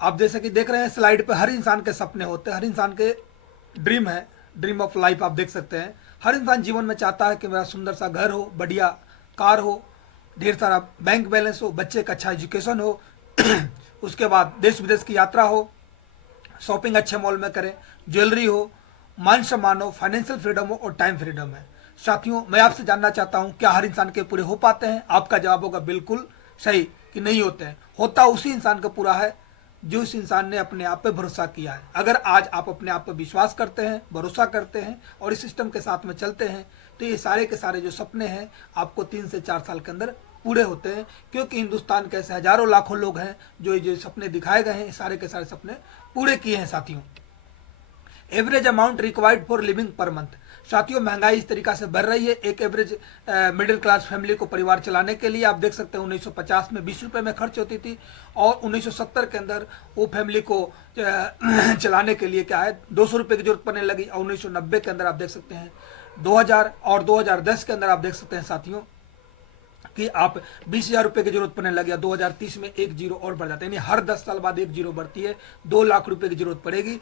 आप जैसे कि देख रहे हैं स्लाइड पे, हर इंसान के सपने होते हैं, हर इंसान के ड्रीम है, ड्रीम ऑफ लाइफ आप देख सकते हैं। हर इंसान जीवन में चाहता है कि मेरा सुंदर सा घर हो, बढ़िया कार हो, ढेर सारा बैंक बैलेंस हो, बच्चे का अच्छा एजुकेशन हो उसके बाद देश विदेश की यात्रा हो, शॉपिंग अच्छे मॉल में करें, ज्वेलरी हो, मान सम्मान हो, फाइनेंशियल फ्रीडम हो और टाइम फ्रीडम है। साथियों, मैं आपसे जानना चाहता हूं, क्या हर इंसान के पूरे हो पाते हैं? आपका जवाब होगा बिल्कुल सही कि नहीं होते हैं। होता उसी इंसान का पूरा है जो उस इंसान ने अपने आप पे भरोसा किया है। अगर आज आप अपने आप पर विश्वास करते हैं, भरोसा करते हैं और इस सिस्टम के साथ में चलते हैं, तो ये सारे के सारे जो सपने हैं आपको 3 से 4 साल के अंदर पूरे होते हैं। क्योंकि हिंदुस्तान के ऐसे हजारों लाखों लोग हैं जो ये जो सपने दिखाए गए हैं, सारे के सारे सपने पूरे किए हैं। साथियों, average amount required for living per month. साथियों, महंगाई इस तरीका से बढ़ रही है। एक एवरेज मिडिल क्लास फैमिली को परिवार चलाने के लिए आप देख सकते हैं 1950 में 20 रुपए में खर्च होती थी और 1970 के अंदर वो फैमिली को चलाने के लिए क्या है 200 रुपए की जरूरत पड़ने लगी और 1990 के अंदर आप देख सकते हैं 2000 और 2010 के अंदर आप देख सकते हैं साथियों कि आप 20,000 रुपए की जरूरत पड़ने लगी। 2030 में एक जीरो और बढ़ जाता है, यानी हर 10 साल बाद एक जीरो बढ़ती है। 2 लाख रुपए की जरूरत पड़ेगी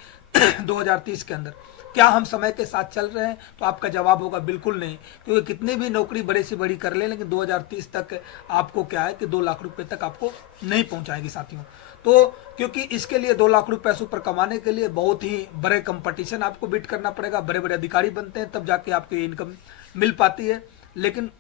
2030 के अंदर। क्या हम समय के साथ चल रहे हैं? तो आपका जवाब होगा बिल्कुल नहीं, क्योंकि कितनी भी नौकरी बड़े से बड़ी कर ले, लेकिन 2030 तक आपको क्या है कि 2 लाख रुपए तक आपको नहीं पहुंचाएगी साथियों। तो क्योंकि इसके लिए 2 लाख रुपए पर कमाने के लिए बहुत ही बड़े कंपटीशन आपको बीट करना पड़ेगा, बड़े बड़े अधिकारी बनते हैं, तब जाके आपकी इनकम मिल पाती है। लेकिन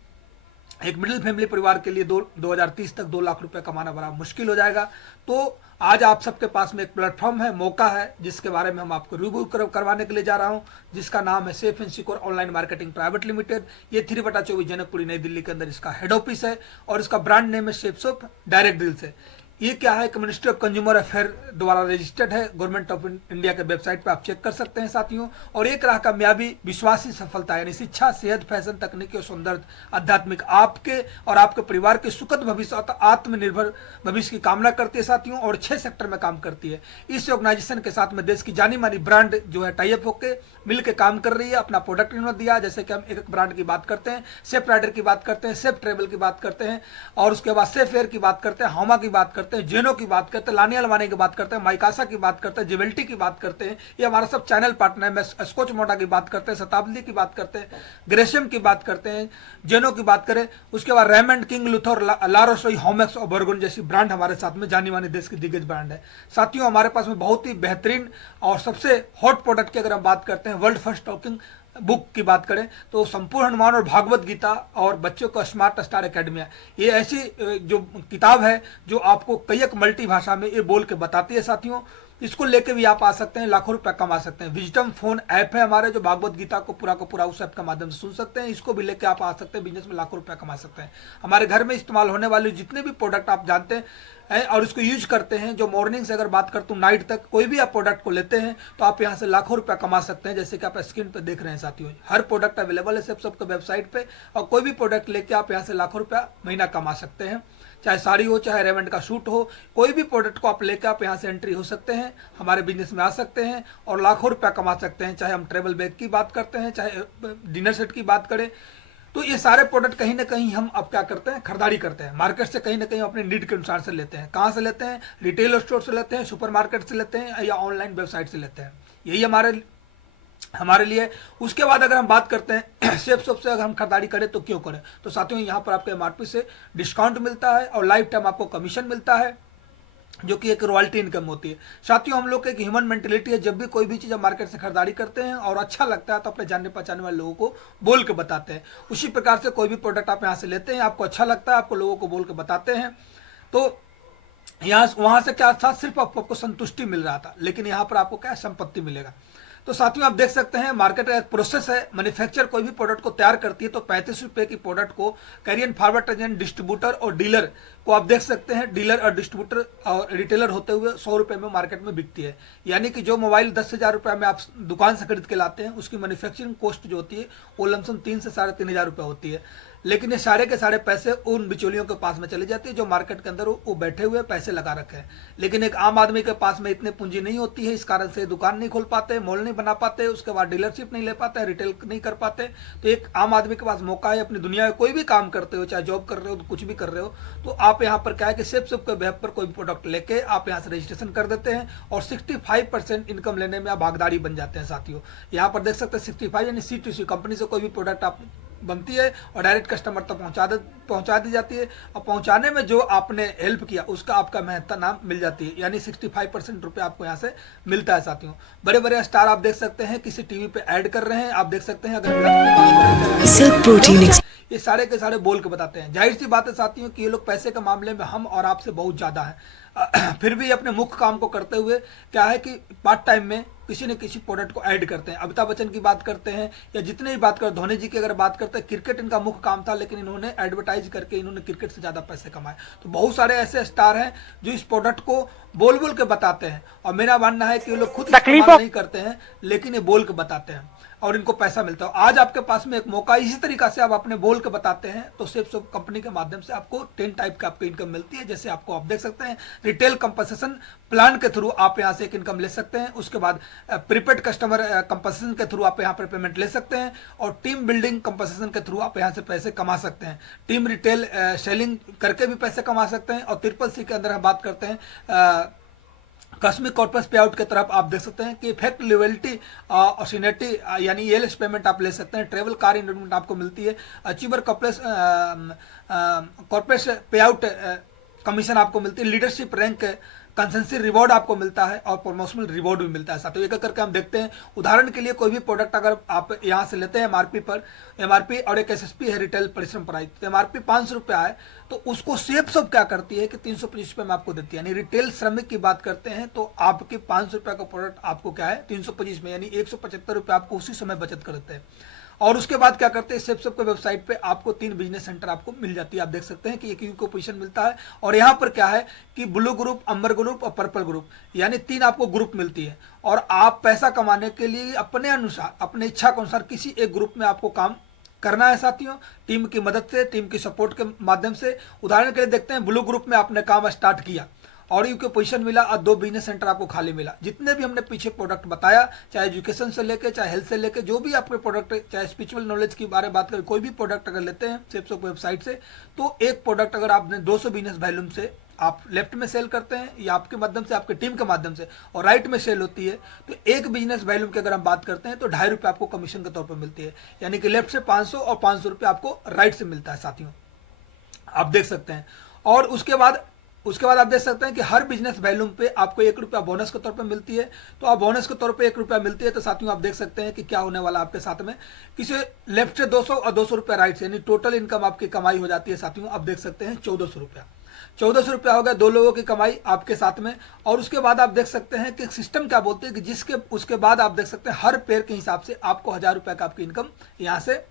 एक मिडिल फैमिली परिवार के लिए 2030 तक 2 लाख रुपए कमाना बड़ा मुश्किल हो जाएगा। तो आज आप सबके पास में एक प्लेटफॉर्म है, मौका है, जिसके बारे में हम आपको रिव्यू करवाने के लिए जा रहा हूं, जिसका नाम है safe and secure online marketing private limited. ये 3/24 जनकपुरी नई दिल्ली के अंदर इसका हेड ऑफिस है और इसका ब्रांड नेम है सेफसॉफ्ट डायरेक्ट डील से। ये क्या है कि मिनिस्ट्री ऑफ कंज्यूमर अफेयर द्वारा रजिस्टर्ड है, गवर्नमेंट ऑफ इंडिया के वेबसाइट पे आप चेक कर सकते हैं साथियों। और एक राह कामयाबी विश्वासी सफलता यानी शिक्षा, सेहत, फैशन, तकनीकी और सौंदर्य, आध्यात्मिक आपके और आपके परिवार के सुखद भविष्य और आत्मनिर्भर भविष्य की कामना करती है साथियों, और 6 सेक्टर में काम करती है। इस ऑर्गेनाइजेशन के साथ में देश की जानी मानी ब्रांड जो है टाई अप होकर मिलकर काम कर रही है, अपना प्रोडक्ट इन्होंने दिया। जैसे कि हम एक एक ब्रांड की बात करते हैं, सेफ राइडर की बात करते हैं, सेफ ट्रेवल की बात करते हैं, और उसके बाद सेफ एयर की बात करते हैं, हामा की बात करते हैं, जेनो की बात करते हैं, लानिया लवाने की बात करते हैं, माइकासा की बात करते हैं, जिवेल्टी की बात करते हैं। ये हमारा सब चैनल पार्टनर है। मैं स्कॉच मोटा की बात करते हैं, शताब्दी की बात करते हैं, ग्रेशियम की बात करते हैं, जेनो की बात करें, उसके बाद रेमंड, किंग लुथर, लारोसोई, होमेक्स और बर्गुन जैसी ब्रांड हमारे साथ में जानी मानी देश की दिग्गज ब्रांड है। साथियों, हमारे पास में बहुत ही बेहतरीन और सबसे हॉट प्रोडक्ट की अगर हम बात करते हैं, वर्ल्ड फर्स्ट टॉकिंग बुक की बात करें तो संपूर्ण हनुमान और भागवत गीता और बच्चों का स्मार्ट स्टार एकेडमी, ये ऐसी जो किताब है जो आपको कई एक मल्टी भाषा में ये बोल के बताती है साथियों। इसको लेके भी आप आ सकते हैं, लाखों रुपए कमा सकते हैं। विजडम फोन ऐप है हमारे, जो भागवत गीता को पूरा का पूरा उस ऐप के माध्यम से सुन सकते हैं। इसको भी लेके आप आ सकते हैं, बिजनेस में लाखों रुपए कमा सकते हैं। हमारे घर में इस्तेमाल होने वाले जितने भी प्रोडक्ट आप जानते हैं और इसको यूज करते हैं, जो मॉर्निंग से अगर बात करता हूँ नाइट तक कोई भी आप प्रोडक्ट को लेते हैं तो आप यहाँ से लाखों रुपया कमा सकते हैं। जैसे कि आप स्क्रीन पे देख रहे हैं साथियों, हर प्रोडक्ट अवेलेबल है सबके वेबसाइट पे, और कोई भी प्रोडक्ट लेके आप यहाँ से लाखों रुपया महीना कमा सकते हैं। चाहे साड़ी हो, चाहे रेमंड का सूट हो, कोई भी प्रोडक्ट को आप लेकर आप यहाँ से एंट्री हो सकते हैं, हमारे बिजनेस में आ सकते हैं और लाखों रुपया कमा सकते हैं। चाहे हम ट्रेवल बैग की बात करते हैं, चाहे डिनर सेट की बात करें, तो ये सारे प्रोडक्ट कहीं ना कहीं हम अब क्या करते हैं, खरीदारी करते हैं मार्केट से, कहीं ना कहीं अपने नीड के अनुसार से लेते हैं। कहाँ से लेते हैं? रिटेल स्टोर से लेते हैं, सुपरमार्केट से लेते हैं, या ऑनलाइन वेबसाइट से लेते हैं। यही हमारे लिए। उसके बाद अगर हम बात करते हैं सेफ शॉप से अगर हम खरीदारी करें तो क्यों करें, तो साथियों यहाँ पर आपको एमआरपी से डिस्काउंट मिलता है और लाइफ टाइम आपको कमीशन मिलता है, जो कि एक रॉयल्टी इनकम होती है। साथियों, हम लोग की एक ह्यूमन मेंटेलिटी है, जब भी कोई भी चीज़ हम मार्केट से खरीदारी करते हैं और अच्छा लगता है तो अपने जानने पहचानने वाले लोगों को बोल के बताते हैं। उसी प्रकार से कोई भी प्रोडक्ट आप यहाँ से लेते हैं, आपको अच्छा लगता है, आपको लोगों को बोल के बताते हैं, तो यहाँ वहाँ से क्या था, सिर्फ आपको संतुष्टि मिल रहा था, लेकिन यहाँ पर आपको क्या संपत्ति मिलेगा। तो साथियों, आप देख सकते हैं मार्केट का एक प्रोसेस है। मैन्युफैक्चर कोई भी प्रोडक्ट को तैयार करती है तो 35 रुपए की प्रोडक्ट को कैरियर फॉरवर्ड एजेंट, डिस्ट्रीब्यूटर और डीलर को आप देख सकते हैं, डीलर और डिस्ट्रीब्यूटर और रिटेलर होते हुए 100 रुपए में मार्केट में बिकती है। यानी कि जो मोबाइल 10,000 रुपए में आप दुकान से खरीद के लाते हैं, उसकी मैन्युफैक्चरिंग कॉस्ट जो होती है वो लमसम 3 से 3,500 रुपए होती है। लेकिन ये सारे के सारे पैसे उन बिचौलियों के पास में चले जाते हैं जो मार्केट के अंदर वो बैठे हुए पैसे लगा रखे हैं। लेकिन एक आम आदमी के पास में इतनी पूंजी नहीं होती है, इस कारण से दुकान नहीं खोल पाते, मॉल नहीं बना पाते, उसके बाद डीलरशिप नहीं ले पाते, रिटेल नहीं कर पाते। तो एक आम आदमी के पास मौका है, अपनी दुनिया में कोई भी काम करते हो, चाहे जॉब कर रहे हो, कुछ भी कर रहे हो, तो आप यहाँ पर क्या है कि सिर्फ के वेब पर कोई भी प्रोडक्ट लेके आप यहाँ से रजिस्ट्रेशन कर देते हैं और 65% इनकम लेने में आप भागीदारी बन जाते हैं साथियों। यहाँ पर देख सकते हैं 65 यानी C2C कंपनी से कोई भी प्रोडक्ट आप बनती है और डायरेक्ट कस्टमर तक पहुंचा दी जाती है, और पहुंचाने में जो आपने हेल्प किया उसका आपका महत्ता नाम मिल जाती है, यानी 65% रुपये आपको यहाँ से मिलता है साथियों। बड़े बड़े स्टार आप देख सकते हैं किसी टीवी पे ऐड कर रहे हैं, आप देख सकते हैं अगर ये सारे के सारे बोल के बताते हैं। जाहिर सी बात है साथियों कि ये लोग पैसे के मामले में हम और आपसे बहुत ज़्यादा हैं, फिर भी अपने मुख्य काम को करते हुए क्या है कि पार्ट टाइम में किसी न किसी प्रोडक्ट को ऐड करते हैं। अमिताभ बच्चन की बात करते हैं या जितने भी बात कर, धोनी जी की अगर बात करते हैं, क्रिकेट इनका मुख्य काम था, लेकिन इन्होंने एडवर्टाइज करके इन्होंने क्रिकेट से ज़्यादा पैसे कमाए। तो बहुत सारे ऐसे स्टार हैं जो इस प्रोडक्ट को बोल बोल के बताते हैं, और मेरा मानना है कि ये लोग खुद इस्तेमाल नहीं करते हैं, लेकिन ये बोल के बताते हैं और इनको पैसा मिलता है। आज आपके पास में एक मौका, इसी तरीका से आप अपने बोल के बताते हैं तो सिर्फ कंपनी के माध्यम से आपको 10 टाइप का आपको इनकम मिलती है। जैसे आपको आप देख सकते हैं रिटेल कंपनसेशन प्लान के थ्रू आप यहाँ से एक इनकम ले सकते हैं, उसके बाद प्रीपेड कस्टमर कंपनसेशन के थ्रू आप यहाँ पर पेमेंट ले सकते हैं, और टीम बिल्डिंग कंपनसेशन के थ्रू आप यहाँ से पैसे कमा सकते हैं। टीम रिटेल सेलिंग करके भी पैसे कमा सकते हैं, और CCC के अंदर हम बात करते हैं कस्मिक कॉर्पस पे आउट की तरफ आप देख सकते हैं कि इफेक्ट लिवलिटी और सीनियरिटी यानी एलएस पेमेंट आप ले सकते हैं, ट्रेवल कार इन्वेस्टमेंट आपको मिलती है, अचीवर कॉर्पोरेट पे आउट कमीशन आपको मिलती है, लीडरशिप रैंक कंसेंसी रिवॉर्ड आपको मिलता है, और प्रमोशनल रिवॉर्ड भी मिलता है साथियों। एक एक करके हम देखते हैं। उदाहरण के लिए कोई भी प्रोडक्ट अगर आप यहाँ से लेते हैं एमआरपी पर, एमआरपी और एक एसएसपी है रिटेल परिश्रम प्राइस, तो एमआरपी 500 रुपया है, तो उसको सेफ सब क्या करती है कि 325 रुपये में आपको देती है। यानी रिटेल श्रमिक की बात करते हैं तो आपके 500 रुपये का प्रोडक्ट आपको क्या है 325 में, यानी 175 रुपये आपको उसी समय बचत कर देते हैं। और उसके बाद क्या करते हैं, सेफ के वेबसाइट पे आपको 3 बिजनेस सेंटर आपको मिल जाती है। आप देख सकते हैं कि एक को पोजीशन मिलता है, और यहाँ पर क्या है कि ब्लू ग्रुप, अंबर ग्रुप और पर्पल ग्रुप, यानी 3 आपको ग्रुप मिलती है, और आप पैसा कमाने के लिए अपने अनुसार, अपने इच्छा के अनुसार किसी एक ग्रुप में आपको काम करना है साथियों, टीम की मदद से, टीम की सपोर्ट के माध्यम से। उदाहरण के लिए देखते हैं ब्लू ग्रुप में आपने काम स्टार्ट किया और यू के पोजीशन मिला और 2 बिजनेस सेंटर आपको खाली मिला। जितने भी हमने पीछे प्रोडक्ट बताया, चाहे एजुकेशन से लेके, चाहे हेल्थ से लेके, जो भी आपके प्रोडक्ट, चाहे स्पिरिचुअल नॉलेज की बारे में बात करें, कोई भी प्रोडक्ट अगर लेते हैं सेप्सो वेबसाइट से, तो एक प्रोडक्ट अगर आपने 200 बिजनेस वैल्यूम से आप लेफ्ट में सेल करते हैं या आपके माध्यम से, आपके टीम के माध्यम से, और राइट में सेल होती है, तो एक बिजनेस वैल्यूम की अगर हम बात करते हैं तो 2.5 रुपये आपको कमीशन के तौर पर मिलती है। यानी कि लेफ्ट से 500 और 500 रुपये आपको राइट से मिलता है साथियों, आप देख सकते हैं। और उसके बाद आप देख सकते हैं कि हर बिजनेस वैल्यूम पे आपको 1 रुपया बोनस के तौर पे मिलती है। तो आप बोनस के तौर पे 1 रुपया मिलती है, तो साथियों आप देख सकते हैं कि क्या होने वाला आपके साथ में, किसी लेफ्ट से 200 और 200 रुपया राइट से, यानी टोटल इनकम आपकी कमाई हो जाती है साथियों। आप देख सकते हैं 1400 रुपया, 1400 रुपया हो गया 2 लोगों की कमाई आपके साथ में। और उसके बाद आप देख सकते हैं कि सिस्टम क्या बोलते हैं कि जिसके उसके बाद आप देख सकते हैं हर पेयर के हिसाब से आपको 1000 रुपया का आपकी इनकम यहाँ से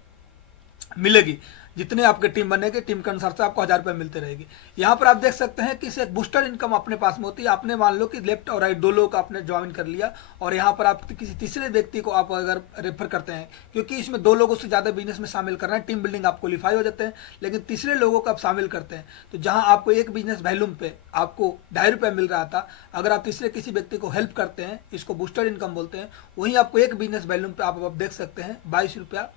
मिलेगी। जितने आपके टीम बनेगी, टीम के अनुसार से आपको 1000 रुपये मिलते रहेगी। यहाँ पर आप देख सकते हैं कि एक बूस्टर इनकम अपने पास में होती है। आपने मान लो कि लेफ्ट और राइट 2 लोग आपने ज्वाइन कर लिया, और यहाँ पर आप किसी तीसरे व्यक्ति को आप अगर रेफर करते हैं, क्योंकि इसमें 2 लोगों से ज़्यादा बिजनेस में शामिल करना है, टीम बिल्डिंग आप क्वालिफाई हो जाते हैं, लेकिन तीसरे लोगों को आप शामिल करते हैं, तो जहाँ आपको एक बिजनेस वैल्यूम पे आपको 2.5 रुपये मिल रहा था, अगर आप तीसरे किसी व्यक्ति को हेल्प करते हैं, इसको बूस्टर इनकम बोलते हैं, वहीं आपको एक बिजनेस वैल्यूम पे आप देख सकते हैं 22 रुपया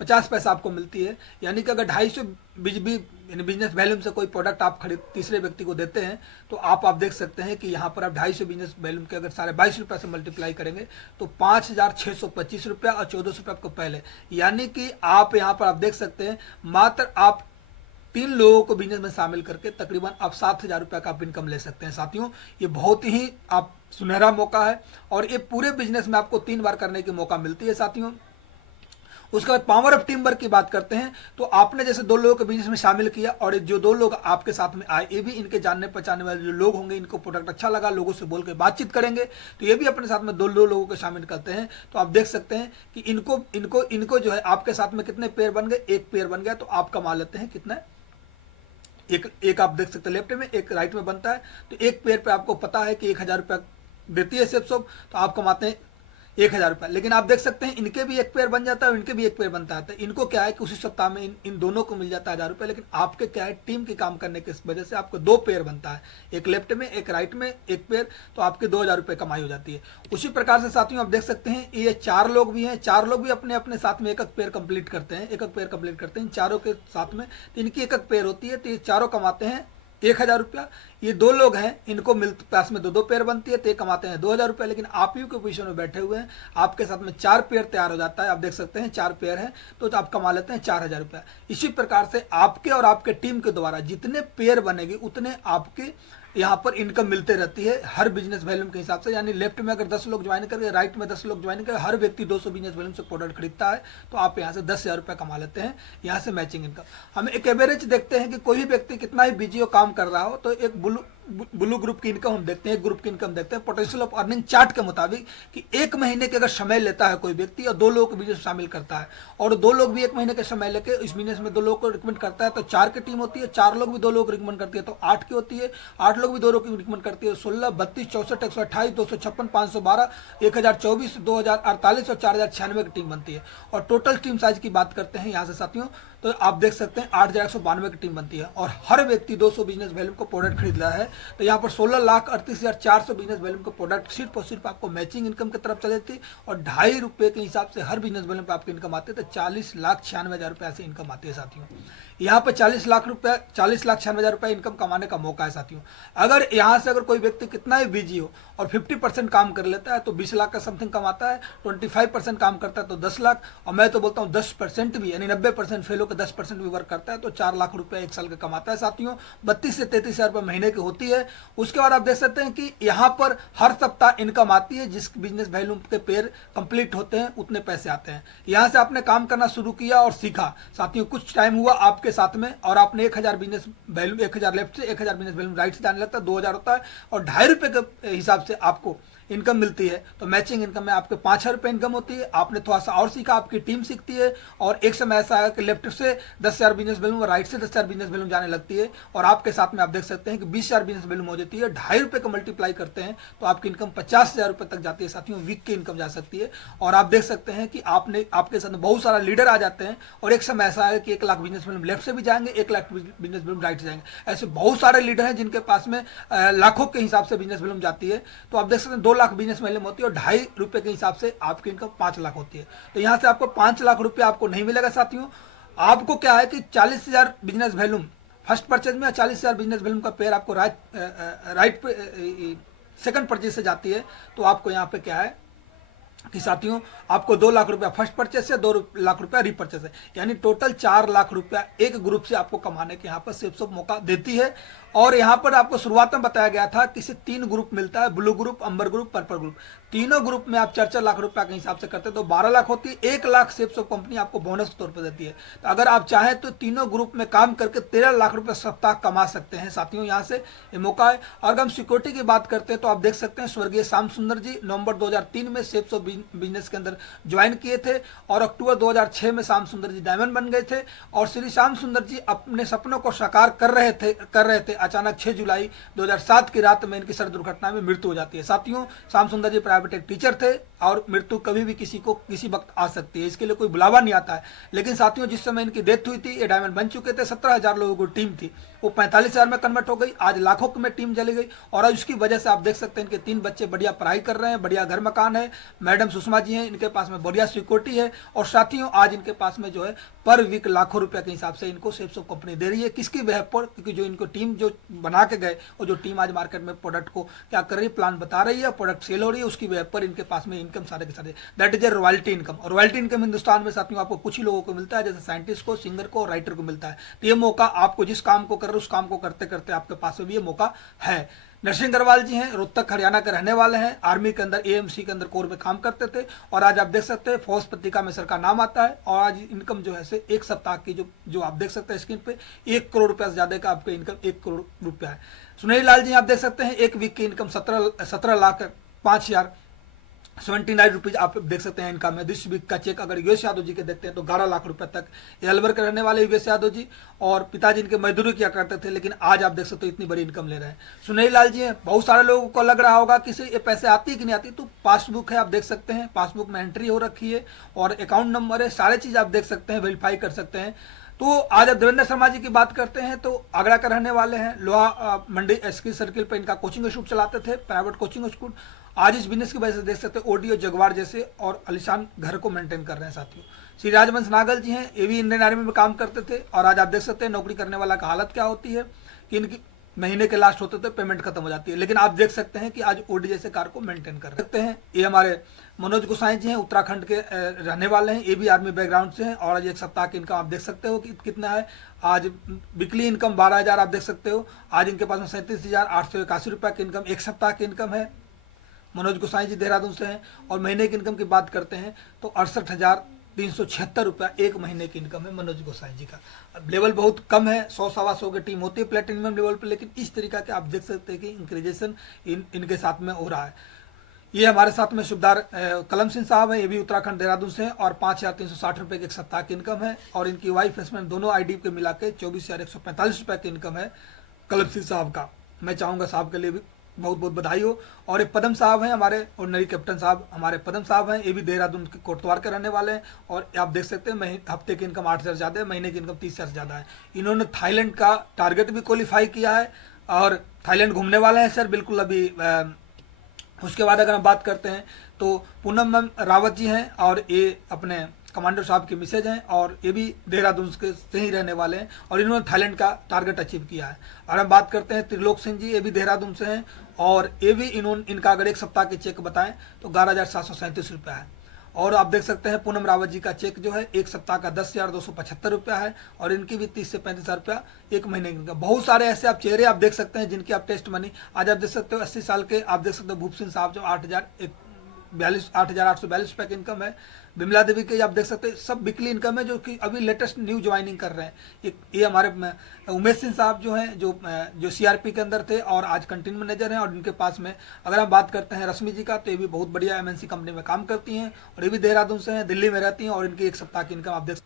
50 पैसा आपको मिलती है। यानी कि अगर 250 बिजनेस वैल्यूम से कोई प्रोडक्ट आप खरीद तीसरे व्यक्ति को देते हैं, तो आप देख सकते हैं कि यहाँ पर आप 250 बिजनेस वैल्यूम के अगर सारे 22 रुपये से मल्टीप्लाई करेंगे तो 5625 रुपया और 1400 रुपये आपको पहले, यानी कि आप यहाँ पर आप देख सकते हैं मात्र आप 3 लोगों को बिजनेस में शामिल करके तकरीबन आप 7000 रुपये का आप इनकम ले सकते हैं साथियों। ये बहुत ही आप सुनहरा मौका है, और ये पूरे बिजनेस में आपको 3 बार करने की मौका मिलती है साथियों। उसके बाद पावर ऑफ टीम वर्क की बात करते हैं, तो आपने जैसे 2 लोगों को बिजनेस में शामिल किया, और जो 2 लोग आपके साथ में आए, ये भी इनके जानने पहचानने वाले जो लोग होंगे, इनको प्रोडक्ट अच्छा लगा, लोगों से बोल के बातचीत करेंगे, तो ये भी अपने साथ में 2 लोगों को शामिल करते हैं। तो आप देख सकते हैं कि इनको जो है आपके साथ में कितने पेयर बन गए, 1 पेयर बन गया, तो आप कमा लेते हैं कितना, एक आप देख सकते हैं लेफ्ट में, एक राइट में बनता है, तो 1 पेयर पे आपको पता है कि 1000 रुपया देती है सेप्सो, तो आप कमाते हैं 1000 रुपया। लेकिन आप देख सकते हैं इनके भी एक पेयर बन जाता है और इनके भी एक पेयर बनता है। तो इनको क्या है कि उसी सप्ताह में इन दोनों को मिल जाता है 1000 रुपया। लेकिन आपके क्या है, टीम के काम करने की वजह से आपको 2 पेयर बनता है, एक लेफ्ट में एक राइट में एक पेयर, तो आपके 2000 रुपये कमाई हो जाती है। उसी प्रकार से साथियों आप देख सकते हैं ये 4 लोग भी हैं, 4 लोग भी अपने अपने साथ में एक एक पेयर कंप्लीट करते हैं, एक एक पेयर कंप्लीट करते हैं। इन चारों के साथ में तो इनकी एक एक पेयर होती है, तो ये चारों कमाते हैं 1000 रुपया। ये 2 लोग हैं, इनको पास में 2-2 पेयर बनती है, तो ये कमाते हैं 2000 रुपया। लेकिन आप ही के पोजीशन में बैठे हुए हैं, आपके साथ में 4 पेयर तैयार हो जाता है। आप देख सकते हैं 4 पेयर हैं, तो आप कमा लेते हैं 4000 रुपया। इसी प्रकार से आपके और आपके टीम के द्वारा जितने पेयर बनेगी उतने आपके यहाँ पर इनकम मिलते रहती है हर बिजनेस वैल्यूम के हिसाब से। यानी लेफ्ट में अगर 10 लोग ज्वाइन करके, राइट में 10 लोग ज्वाइन करके, हर व्यक्ति 200 बिजनेस वैल्यूम से प्रोडक्ट खरीदता है, तो आप यहाँ से 10,000 रुपये कमा लेते हैं यहाँ से मैचिंग इनकम। हम एक एवरेज देखते हैं कि कोई भी व्यक्ति कितना ही बिजी हो, काम कर रहा हो, तो एक ब्लू ग्रुप की इनकम हम देखते हैं, एक ग्रुप की इनकम देखते हैं पोटेंशियल ऑफ अर्निंग चार्ट के मुताबिक कि 1 महीने के अगर समय लेता है कोई व्यक्ति और 2 लोगों को बिजनेस शामिल करता है, और 2 लोग भी 1 महीने के समय लेके इस बिजनेस में 2 लोगों को रिकमेंड करता है, तो 4 की टीम होती है, 4 लोग भी 2 लोगों को रिकमेंड करती है, तो 8 की होती है, 8 लोग भी 2 लोगों को रिकमेंड करती है, 16, 32, 64, 128, 256, 512, 1024, 2048 और 4096 की टीम बनती है। और टोटल टीम साइज की बात करते हैं यहाँ से साथियों, तो आप देख सकते हैं 8192 की टीम बनती है, और हर व्यक्ति 200 बिजनेस वैल्यूम को प्रोडक्ट खरीद रहा है। तो यहाँ पर 16,38,400 बिजनेस वैल्यूम को प्रोडक्ट सिर्फ और सिर्फ आपको मैचिंग इनकम की तरफ चले थी, और 2.5 रुपये के हिसाब से हर बिजनेस वैल्यूम पर आपकी इनकम आती है। तो 40,96,000 रुपये से इनकम आती है साथियों। यहाँ पर 40,96,000 रुपये इनकम कमाने का मौका है साथियों। अगर यहाँ से अगर कोई व्यक्ति कितना ही बिजी हो और 50% काम कर लेता है तो 20 लाख का समथिंग कमाता है, 25% काम करता है तो 10 लाख, और मैं तो बोलता हूँ 10% भी, यानी 90% फेल होकर 10% भी वर्क करता है तो 4 लाख रुपए 1 साल का कमाता है साथियों। 32 से 33,000 रुपये महीने की होती है। उसके बाद आप देख सकते हैं कि यहाँ पर हर सप्ताह इनकम आती है, जिस बिजनेस वैल्यू के पेयर कंप्लीट होते हैं उतने पैसे आते हैं। यहाँ से आपने काम करना शुरू किया और सीखा साथियों, कुछ टाइम हुआ आपके साथ में, और आपने 1000 बिजनेस वैल्यू, 1000 लेफ्ट से 1000 बिजनेस वैल्यू राइट से जाने लगता है, 2000 होता है, और 2.5 रुपये के हिसाब से आपको इनकम मिलती है। तो मैचिंग इनकम में आपके 5,000 रुपये इनकम होती है। आपने थोड़ा सा और सीखा, आपकी टीम सीखती है, और एक समय ऐसा है कि लेफ्ट से 10,000 बिजनेस वैल्यूम और राइट से 10,000 बिजनेस वैल्यूम जाने लगती है, और आपके साथ में आप देख सकते हैं कि 20,000 बिजनेस वैल्यूम हो जाती है। 2.5 रुपये का मल्टीप्लाई करते हैं तो आपकी इनकम 50,000 रुपये तक जाती है साथियों, वीक की इनकम जा सकती है। और आप देख सकते हैं कि आपके साथ बहुत सारा लीडर आ जाते हैं, और एक समय ऐसा है कि 1 लाख बिजनेस वैल्यूम लेफ्ट से भी जाएंगे, 1 लाख बिजनेस वैल्यूम राइट से जाएंगे। ऐसे बहुत सारे लीडर हैं जिनके पास में लाखों के हिसाब से बिजनेस वैल्यूम जाती है। तो आप देख सकते हैं 2 लाख बिजनेस वैल्यूम और 2.5 रुपए के हिसाब से आपकी इनकम 5 लाख होती है। तो यहां से आपको 5 लाख रुपए आपको नहीं मिलेगा साथियों। आपको क्या है कि 40,000 बिजनेस वैल्यूम फर्स्ट परचेज में, 40,000 बिजनेस वैल्यूम का पेयर आपको राइट पे सेकंड परचेज से जाती है। तो आपको यहाँ पे क्या है कि साथियों आपको 2 लाख रुपया फर्स्ट परचेज से, 2 लाख रुपया रीपरचेज है, यानी टोटल 4 लाख रुपया एक ग्रुप से आपको कमाने के यहाँ पर सिर्फ मौका देती है। और यहाँ पर आपको शुरुआत में बताया गया था कि इसे 3 ग्रुप मिलता है, ब्लू ग्रुप, अंबर ग्रुप, पर्पल ग्रुप। तीनों ग्रुप में आप 4-4 लाख रुपया के हिसाब से करते हैं तो 12 लाख होती है। 1 लाख सिर्फ कंपनी आपको बोनस के तौर पर देती है। तो अगर आप चाहें तो तीनों ग्रुप में काम करके 13 लाख रुपये सप्ताह कमा सकते हैं साथियों, यहाँ से ये मौका है। और अगर हम सिक्योरिटी की बात करते हैं तो आप देख सकते हैं स्वर्गीय श्याम सुंदर जी नवंबर 2003 में सेप्स ऑफ बिजनेस के अंदर ज्वाइन किए थे, और अक्टूबर 2006 में श्याम सुंदर जी डायमंड बन गए थे। और श्री श्याम सुंदर जी अपने सपनों को साकार कर रहे थे। अचानक 6 जुलाई 2007 की रात में इनकी सड़क दुर्घटना में मृत्यु हो जाती है साथियों। श्याम सुंदर जी प्राइवेट एक टीचर थे, और मृत्यु कभी भी किसी को किसी वक्त आ सकती है, इसके लिए कोई बुलावा नहीं आता है। लेकिन साथियों जिस समय इनकी डेथ हुई थी ये डायमंड बन चुके थे, 17,000 लोगों की टीम थी, वो 45,000 में कन्वर्ट हो गई, आज लाखों में टीम चली गई। और आज उसकी वजह से आप देख सकते हैं इनके 3 बच्चे बढ़िया पढ़ाई कर रहे हैं, बढ़िया घर मकान है, मैडम सुषमा जी हैं, इनके पास में बढ़िया सिक्योरिटी है। और साथियों आज इनके पास में जो है पर वीक लाखों रुपए के हिसाब से इनको सेप्स ऑफ कंपनी दे रही है। किसकी वजह पर? क्योंकि जो इनको टीम जो बना के गए, और जो टीम आज मार्केट में प्रोडक्ट को क्या कर रही है, प्लान बता रही है, प्रोडक्ट सेल हो रही है, उसकी वजह पर इनके पास में इनकम सारे के सारे, that is a royalty income. और रॉयल्टी इनकम हिंदुस्तान में साथियों आपको कुछ ही लोगों को मिलता है, जैसे साइंटिस्ट को, सिंगर को, राइटर को मिलता है। तो ये मौका आपको जिस काम को कर रहे हो उस काम को करते करते आपके पास में भी ये मौका है। नरसिंह अग्रवाल जी हैं, रोहतक हरियाणा के रहने वाले हैं, आर्मी के अंदर एएमसी के अंदर कोर में काम करते थे, और आज आप देख सकते हैं फौज पत्रिका में सर का नाम आता है। और आज इनकम जो है से एक सप्ताह की जो आप देख सकते हैं स्क्रीन पे 1 करोड़ रुपया से ज्यादा का आपका इनकम 1 करोड़ रुपया है। सुनील लाल जी आप देख सकते हैं एक वीक की इनकम 17 लाख 5,000 79 रुपीज आप देख सकते हैं इनकम है। दिस वीक का चेक अगर योगेश यादव जी के देखते हैं तो 11 लाख रुपए तक। ये अलवर के रहने वाले योगेश यादव जी, और पिताजी इनके मजदूरी किया करते थे, लेकिन आज आप देख सकते हो इतनी बड़ी इनकम ले रहे हैं। सुनील लाल जी हैं, बहुत सारे लोगों को लग रहा होगा कि ये पैसे आती है कि नहीं आती, तो पासबुक है, आप देख सकते हैं पासबुक में एंट्री हो रखी है और अकाउंट नंबर है, सारे चीज आप देख सकते हैं, वेरीफाई कर सकते हैं। तो आज अब देवेंद्र शर्मा जी की बात करते हैं तो आगरा के रहने वाले हैं, लोहा मंडी एसकी सर्किल पर इनका कोचिंग इंस्टीट्यूट चलाते थे, प्राइवेट कोचिंग इंस्टीट्यूट। आज इस बिजनेस की वजह से देख सकते हैं ओडी और जगवार जैसे और आलिशान घर को मेंटेन कर रहे हैं साथियों। श्री राजवंश नागल जी हैं, ये भी इंडियन आर्मी में काम करते थे, और आज आप देख सकते हैं नौकरी करने वाला का हालत क्या होती है कि इनकी महीने के लास्ट होते थे पेमेंट खत्म हो जाती है, लेकिन आप देख सकते हैं कि आज ओडी जैसे कार को मेंटेन कर सकते हैं। ये हमारे मनोज गोसाई जी हैं, उत्तराखंड के रहने वाले हैं, ये भी आर्मी बैकग्राउंड से हैं, और आज एक सप्ताह की इनकम आप देख सकते हो कि कितना है। आज वीकली इनकम 12,000 आप देख सकते हो। आज इनके पास में 37,881 रुपये की इनकम एक सप्ताह की इनकम है। मनोज गोसाई जी देहरादून से हैं, और महीने की इनकम की बात करते हैं तो 68,376 रुपया एक महीने की इनकम है मनोज गोसाई जी का। अब लेवल बहुत कम है, 100-125 की टीम होती है प्लेटिनम लेवल पर, लेकिन इस तरीका के आप देख सकते हैं कि इंक्रीजेशन इनके साथ में हो रहा है। ये हमारे साथ में सुबदार कलम सिंह साहब हैं, ये भी उत्तराखंड देहरादून से हैं, और 5,360 रुपये की एक सप्ताह की इनकम है, और इनकी वाइफ हस्बैंड दोनों आईडी के मिला के 24,145 रुपये की इनकम है कलम सिंह साहब का। मैं चाहूँगा साहब के लिए भी बहुत बहुत बधाई हो। और ये पदम साहब हैं हमारे ऑर्डिनरी कैप्टन साहब, हमारे पदम साहब हैं, ये भी देहरादून के कोटद्वार के रहने वाले हैं, और आप देख सकते हैं हफ्ते की इनकम 8,000 से ज़्यादा है, महीने की इनकम 30,000 से ज़्यादा है। इन्होंने थाईलैंड का टारगेट भी क्वालिफाई किया है, और थाईलैंड घूमने वाले हैं सर बिल्कुल अभी। उसके बाद अगर हम बात करते हैं तो पूनम रावत जी हैं, और ये अपने कमांडर साहब के मिसेज हैं, और ये भी देहरादून के से ही रहने वाले हैं, और इन्होंने थाईलैंड का टारगेट अचीव किया है। और हम बात करते हैं त्रिलोक सिंह जी, ये भी देहरादून से हैं, और ये भी इनका अगर एक सप्ताह के चेक बताएं तो 11,737 रुपया है। और आप देख सकते हैं पूनम रावत जी का चेक जो है एक सप्ताह का 10,275 रुपया है, और इनकी भी 30 से 35,000 रुपया एक महीने का। बहुत सारे ऐसे आप चेहरे आप देख सकते हैं जिनकी आप टेस्ट मनी आज आप देख सकते हो 80 साल के, आप देख सकते हो भूप सिंह साहब जो 8,842 रुपये की इनकम है। बिमला देवी के आप देख सकते हैं सब वीकली इनकम है, जो कि अभी लेटेस्ट न्यू ज्वाइनिंग कर रहे हैं। ये हमारे उमेश सिंह साहब जो हैं जो सीआरपी के अंदर थे और आज कंटेंट मैनेजर हैं, और इनके पास में अगर हम बात करते हैं रश्मि जी का, तो ये भी बहुत बढ़िया एमएनसी कंपनी में काम करती हैं, और ये भी देहरादून से हैं, दिल्ली में रहती हैं, और इनकी एक सप्ताह की इनकम आप देख।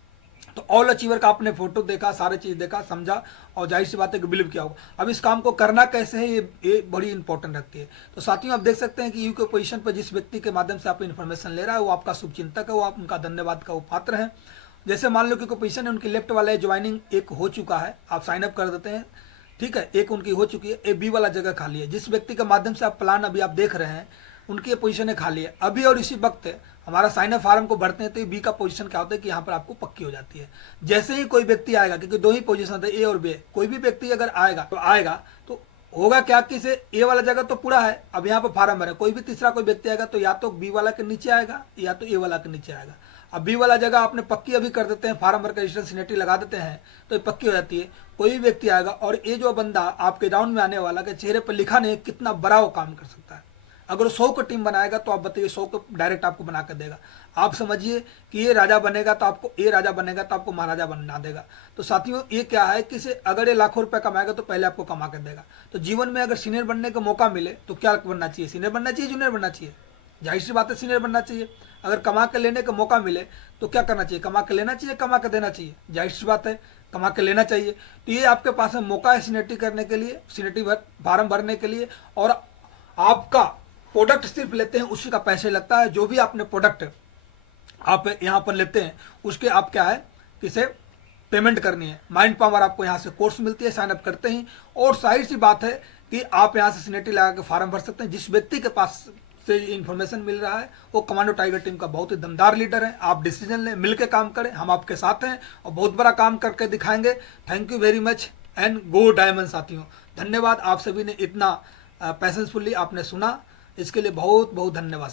तो ऑल अचीवर का आपने फोटो देखा, सारे चीज देखा, समझा, और जाहिर सी बात है कि बिलीव किया होगा। अब इस काम को करना कैसे है ये बड़ी इंपॉर्टेंट रखती है। तो साथियों आप देख सकते हैं कि यू के पोजीशन पर जिस व्यक्ति के माध्यम से आप इन्फॉर्मेशन ले रहा है वो आपका शुभचिंतक है, वो आप उनका धन्यवाद का वो पात्र है। जैसे मान लो कि कोई पोजीशन है, उनकी लेफ्ट वाला ज्वाइनिंग एक हो चुका है, आप साइन अप कर देते हैं, ठीक है, एक उनकी हो चुकी है, ए बी वाला जगह खाली है। जिस व्यक्ति के माध्यम से आप प्लान अभी आप देख रहे हैं उनकी पोजीशन खाली है अभी, और इसी वक्त हमारा साइन अप फार्म को भरते हैं तो बी का पोजीशन क्या होता है कि यहाँ पर आपको पक्की हो जाती है। जैसे ही कोई व्यक्ति आएगा, क्योंकि दो ही पोजीशन होते हैं ए और बी, कोई भी व्यक्ति अगर आएगा तो होगा क्या कि इसे ए वाला जगह तो पूरा है, अब यहाँ पर फार्म भरे, कोई भी तीसरा कोई व्यक्ति आएगा तो या तो बी वाला के नीचे आएगा या तो ए वाला के नीचे आएगा। अब बी वाला जगह आपने पक्की अभी कर देते हैं, फार्म भर कर रजिस्ट्रेशन सिग्नेचर लगा देते हैं तो ये पक्की हो जाती है। कोई भी व्यक्ति आएगा और ये जो बंदा आपके राउंड में आने वाला के चेहरे पर लिखा नहीं कितना बड़ा वो काम कर सकता है। अगर 100 को टीम बनाएगा तो आप बताइए 100 को डायरेक्ट आपको बना कर देगा। आप समझिए कि ये राजा बनेगा तो आपको आपको महाराजा बना देगा। तो साथियों ये क्या है कि अगर ये लाखों रुपए कमाएगा तो पहले आपको कमा कर देगा। तो जीवन में अगर सीनियर बनने का मौका मिले तो क्या बनना चाहिए? सीनियर बनना चाहिए, जूनियर बनना चाहिए? जाहिर सी बात है सीनियर बनना चाहिए। अगर कमा कर लेने का मौका मिले तो क्या करना चाहिए? कमा कर लेना चाहिए, कमा कर देना चाहिए? जाहिर सी बात है कमा के लेना चाहिए। तो ये आपके पास में मौका है सीनियरिटी करने के लिए, सीनियरिटी फार्म भरने के लिए, और आपका प्रोडक्ट सिर्फ लेते हैं उसी का पैसे लगता है। जो भी आपने प्रोडक्ट आप यहाँ पर लेते हैं उसके आप क्या है किसे पेमेंट करनी है। माइंड पावर आपको यहाँ से कोर्स मिलती है साइन अप करते ही, और जाहिर सी बात है कि आप यहाँ से सीनियरिटी लगा के फार्म भर सकते हैं। जिस व्यक्ति के पास से इन्फॉर्मेशन मिल रहा है वो कमांडो टाइगर टीम का बहुत ही दमदार लीडर है। आप डिसीजन लें, मिलकर काम करें, हम आपके साथ हैं और बहुत बड़ा काम करके दिखाएंगे। Thank you very much and go diamond साथियों। धन्यवाद, आप सभी ने इतना पैशनफुली आपने सुना, इसके लिए बहुत बहुत धन्यवाद।